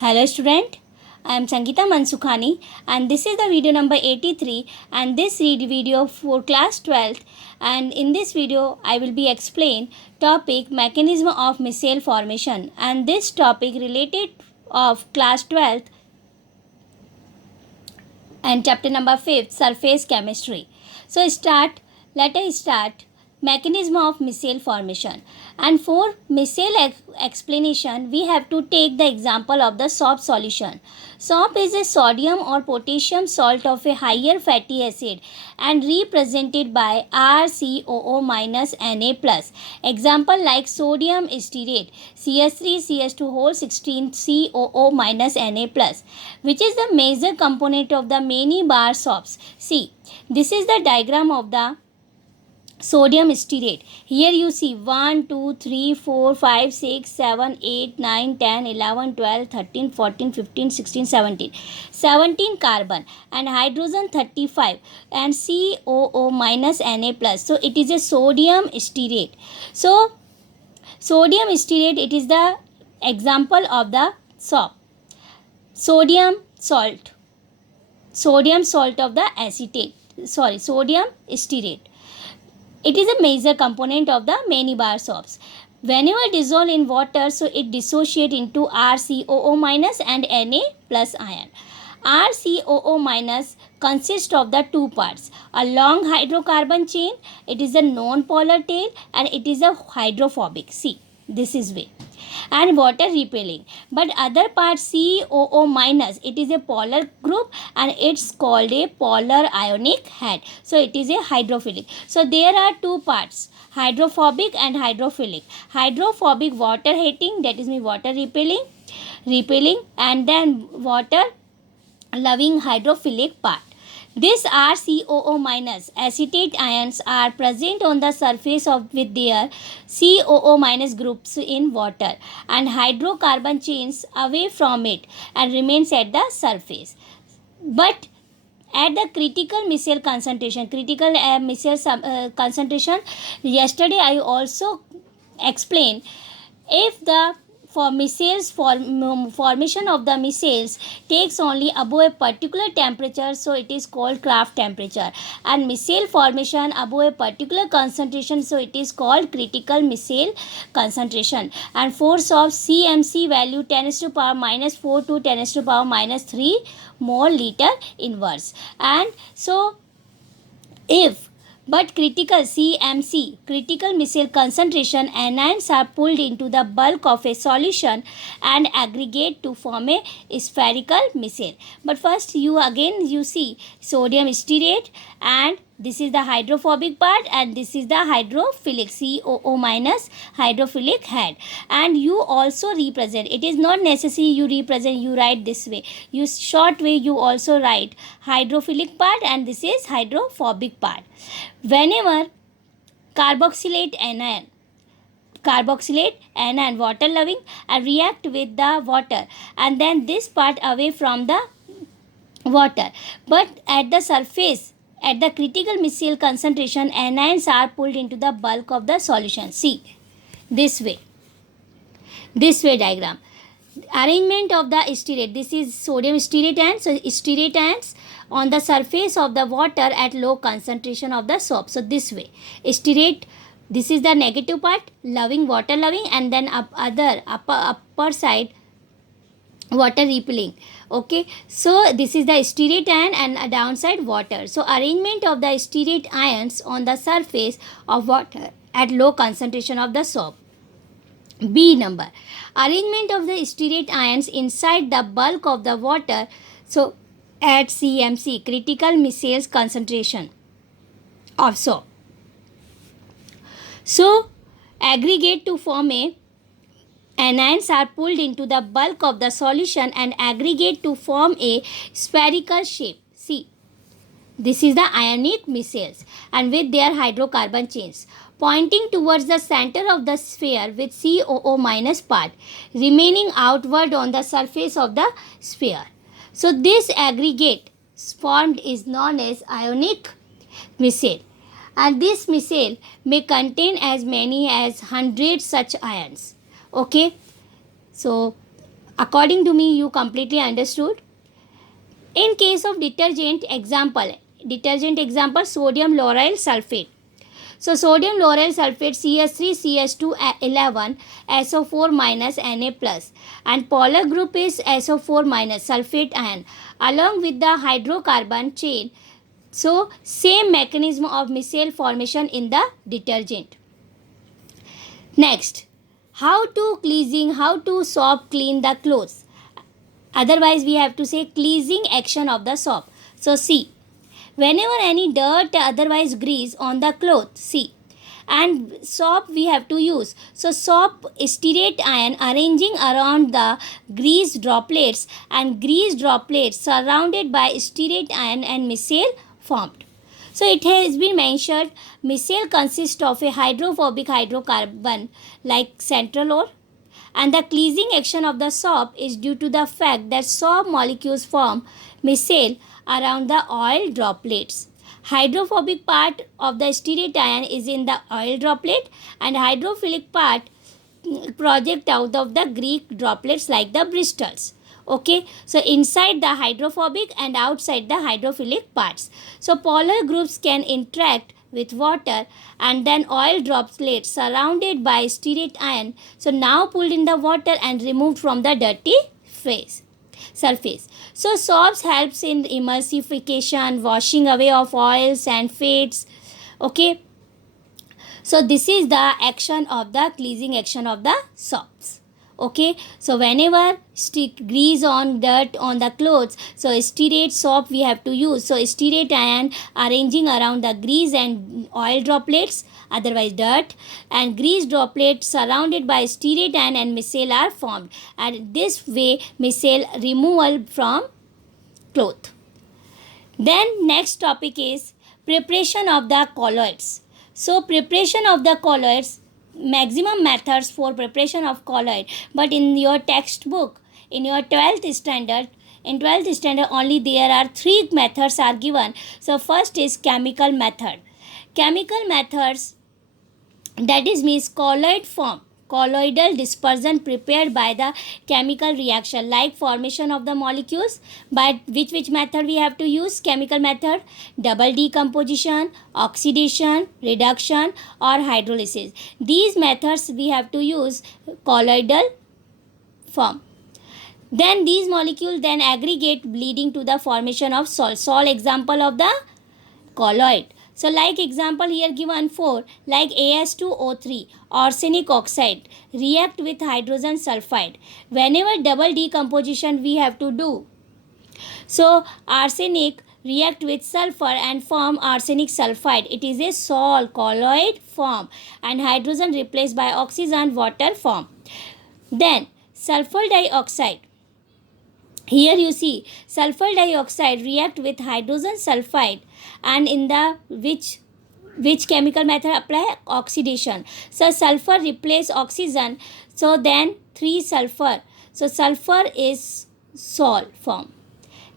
Hello student, I am Sangeeta Mansukhani and this is the video number 83 and this video for class 12th, and in this video I will be explain topic mechanism of micelle formation, and this topic related of class 12th and chapter number 5th surface chemistry. So let us start mechanism of micelle formation, and for micelle explanation we have to take the example of the SOP solution. SOP is a sodium or potassium salt of a higher fatty acid and represented by RCOO minus Na plus. Example like sodium stearate CS3CH2 whole 16 COO minus Na plus, which is the major component of the many bar SOPs. See, this is the diagram of the sodium stearate. Here you see 1 2 3 4 5 6 7 8 9 10 11 12 13 14 15 16 17 17 carbon and hydrogen 35 and COO minus Na plus. So it is a sodium stearate. So sodium stearate, it is the example of the SOP. Sodium salt of the acetate, sodium stearate. It is a major component of the many bar SOPs. Whenever dissolved in water, so it dissociate into RCOO minus and Na plus ion. RCOO minus consists of the two parts: a long hydrocarbon chain, it is a non-polar tail, and it is a hydrophobic. See, this is way, and water repelling. But other part COO minus, it is a polar group and it's called a polar ionic head. So it is a hydrophilic. So there are two parts, hydrophobic and hydrophilic. Hydrophobic, water hating, that is water repelling, and then water loving hydrophilic part. This RCOO minus acetate ions are present on the surface of with their COO minus groups in water and hydrocarbon chains away from it and remains at the surface. But at the critical micelle concentration, yesterday I also explained, if the formation of the micelles takes only above a particular temperature, so it is called Kraft temperature, and micelle formation above a particular concentration, so it is called critical micelle concentration. And force of CMC value 10 to the power minus 4 to 10 to the power minus 3 mole liter inverse. And so if but critical CMC, critical micelle concentration, anions are pulled into the bulk of a solution and aggregate to form a spherical micelle. But first you see sodium stearate, and this is the hydrophobic part and this is the hydrophilic COO minus hydrophilic head. And you also represent, it is not necessary you represent, you write this way, you short way you also write hydrophilic part and this is hydrophobic part. Whenever carboxylate anion water loving and react with the water, and then this part away from the water, but at the surface at the critical micelle concentration, anions are pulled into the bulk of the solution. See, this way diagram. Arrangement of the stearate, this is sodium stearate ions, so stearate ions on the surface of the water at low concentration of the soap. So this way stearate, this is the negative part, loving, water loving, and then upper side water repelling. Okay, so this is the stearate ion and a downside water. So arrangement of the stearate ions on the surface of water at low concentration of the soap. B number, arrangement of the stearate ions inside the bulk of the water, so at CMC, critical micelle concentration of soap. So aggregate to form a, anions are pulled into the bulk of the solution and aggregate to form a spherical shape. See, this is the ionic micelles and with their hydrocarbon chains pointing towards the center of the sphere with COO minus part remaining outward on the surface of the sphere. So this aggregate formed is known as ionic micelle, and this micelle may contain as many as 100 such ions. Okay, so According to me, you completely understood. In case of detergent example, sodium lauryl sulfate. So sodium lauryl sulfate CH3 CH2 11 SO4 minus Na plus, and polar group is SO4 minus sulfate ion along with the hydrocarbon chain. So same mechanism of micelle formation in the detergent. Next, how to soap clean the clothes. Otherwise we have to say cleansing action of the soap. So see, whenever any dirt otherwise grease on the cloth, see, and soap we have to use. So soap stearate ion arranging around the grease droplets, and grease droplets surrounded by stearate ion and micelle formed. So it has been mentioned micelle consists of a hydrophobic hydrocarbon like centralore, and the cleansing action of the soap is due to the fact that soap molecules form micelle around the oil droplets. Hydrophobic part of the stearate ion is in the oil droplet, and hydrophilic part project out of the grease droplets like the bristles. Okay, so inside the hydrophobic and outside the hydrophilic parts. So polar groups can interact with water, and then oil droplets surrounded by stearate ion, so now pulled in the water and removed from the dirty surface. So soaps helps in emulsification, washing away of oils and fats. Okay, so this is the action of the cleansing action of the soaps. Okay, so whenever stick grease on dirt on the clothes, so stearate soap we have to use. So stearate ion arranging around the grease and oil droplets, otherwise dirt, and grease droplets surrounded by stearate ion and micelle are formed, and this way micelle removal from cloth. Then next topic is preparation of the colloids. So preparation of the colloids, maximum methods for preparation of colloid, but in your textbook, in your 12th standard, only there are 3 methods are given. So first is chemical method. Chemical methods, that is means colloid form, colloidal dispersion prepared by the chemical reaction like formation of the molecules. By which method we have to use chemical method? Double decomposition, oxidation, reduction, or hydrolysis. These methods we have to use colloidal form. Then these molecules then aggregate leading to the formation of salt. Salt example of the colloid. So like example here given 4, like As2O3, arsenic oxide, react with hydrogen sulfide. Whenever double decomposition we have to do. So arsenic react with sulfur and form arsenic sulfide. It is a salt colloid form, and hydrogen replaced by oxygen water form. Then sulfur dioxide. Here you see sulfur dioxide react with hydrogen sulfide, and in the which chemical method apply? Oxidation. So sulfur replace oxygen, so then 3 sulfur. So sulfur is salt form.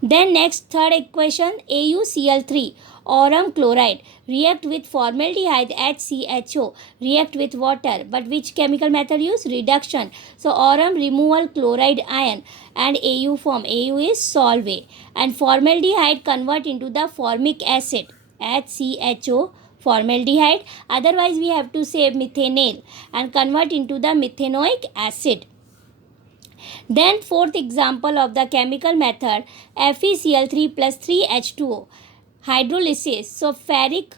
Then next third equation, AuCl3, aurum chloride, react with formaldehyde HCHO, react with water. But which chemical method use? Reduction. So aurum removal chloride ion and Au form. Au is solvay. And formaldehyde convert into the formic acid HCHO, formaldehyde. Otherwise we have to say methanol and convert into the methanoic acid. Then fourth example of the chemical method, FeCl3 plus 3H2O, hydrolysis. So ferric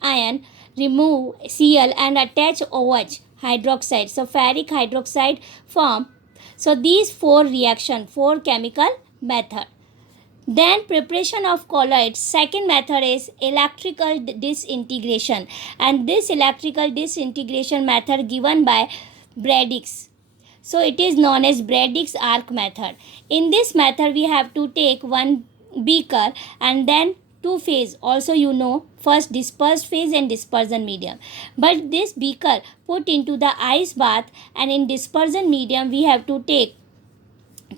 ion remove Cl and attach OH hydroxide. So ferric hydroxide form. So these 4 chemical method. Then preparation of colloids. Second method is electrical disintegration, and this electrical disintegration method given by Bradig's. So it is known as Bradig's arc method. In this method we have to take one beaker and then 2 phase. Also you know, first dispersed phase and dispersion medium. But this beaker put into the ice bath, and in dispersion medium we have to take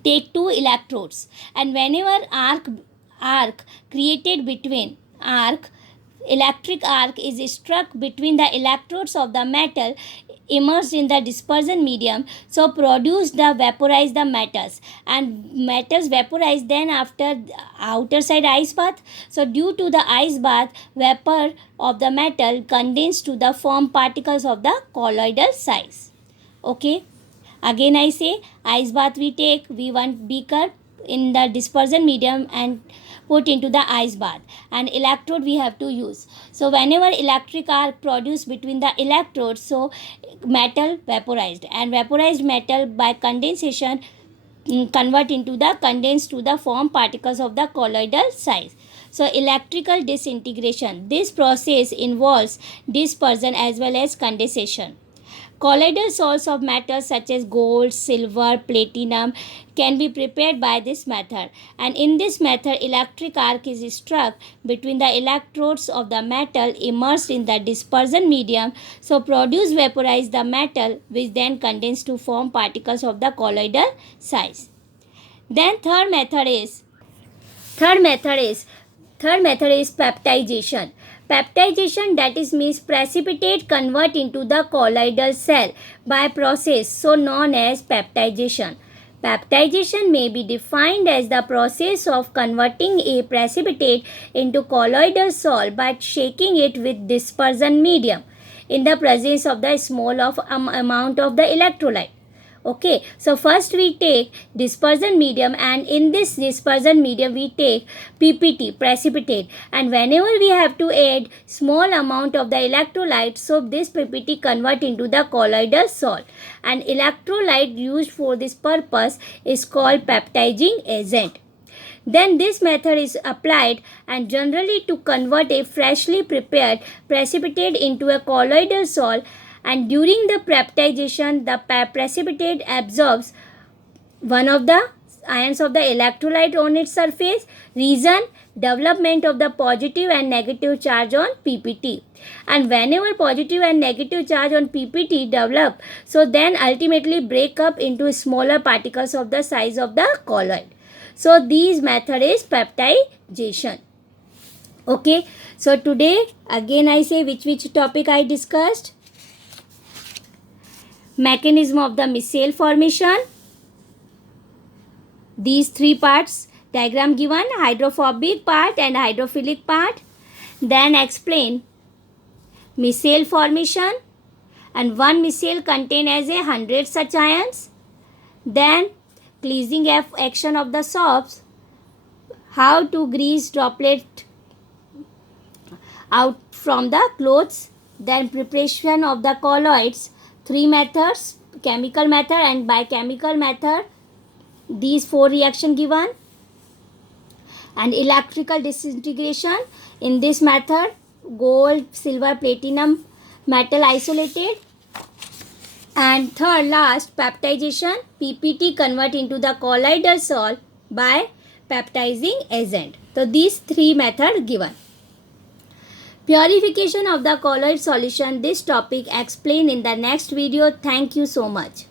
2 electrodes, and whenever arc created between arc electric arc is struck between the electrodes of the metal immersed in the dispersion medium, so produce the vaporize the metals, and metals vaporize then after outer side ice bath. So due to the ice bath, vapor of the metal condense to the form particles of the colloidal size. Okay, again I say, ice bath we take, we want beaker in the dispersion medium and put into the ice bath, and electrode we have to use. So whenever electric arc produced between the electrodes, so metal vaporized, and vaporized metal by condensation convert into the condensed to the form particles of the colloidal size. So electrical disintegration, this process involves dispersion as well as condensation. Colloidal salts of metals such as gold, silver, platinum can be prepared by this method, and in this method electric arc is struck between the electrodes of the metal immersed in the dispersion medium, so produce vaporize the metal which then condense to form particles of the colloidal size. Then third method is peptidization. Peptidization, that is means precipitate convert into the colloidal cell by process so known as peptidization. Peptidization may be defined as the process of converting a precipitate into colloidal salt by shaking it with dispersion medium in the presence of the small amount of the electrolyte. Okay, so first we take dispersion medium, and in this dispersion medium we take PPT, precipitate, and whenever we have to add small amount of the electrolyte, so this PPT convert into the colloidal salt, and electrolyte used for this purpose is called peptidizing agent. Then this method is applied and generally to convert a freshly prepared precipitate into a colloidal salt, and during the peptidization the precipitate absorbs one of the ions of the electrolyte on its surface, reason development of the positive and negative charge on PPT. And whenever positive and negative charge on PPT develop, so then ultimately break up into smaller particles of the size of the colloid. So this method is peptidization. Okay, so today again I say which topic I discussed. Mechanism of the micelle formation. These three parts, diagram given, hydrophobic part and hydrophilic part. Then explain micelle formation, and one micelle contain as 100 such ions. Then cleansing action of the soaps, how to grease droplet out from the clothes. Then preparation of the colloids, three methods, chemical method and biochemical method, these four reaction given. And electrical disintegration, in this method gold, silver, platinum metal isolated. And third last, peptidization, PPT convert into the colloidal salt by peptidizing agent. So these three methods given. Purification of the colloid solution, this topic explained in the next video. Thank you so much.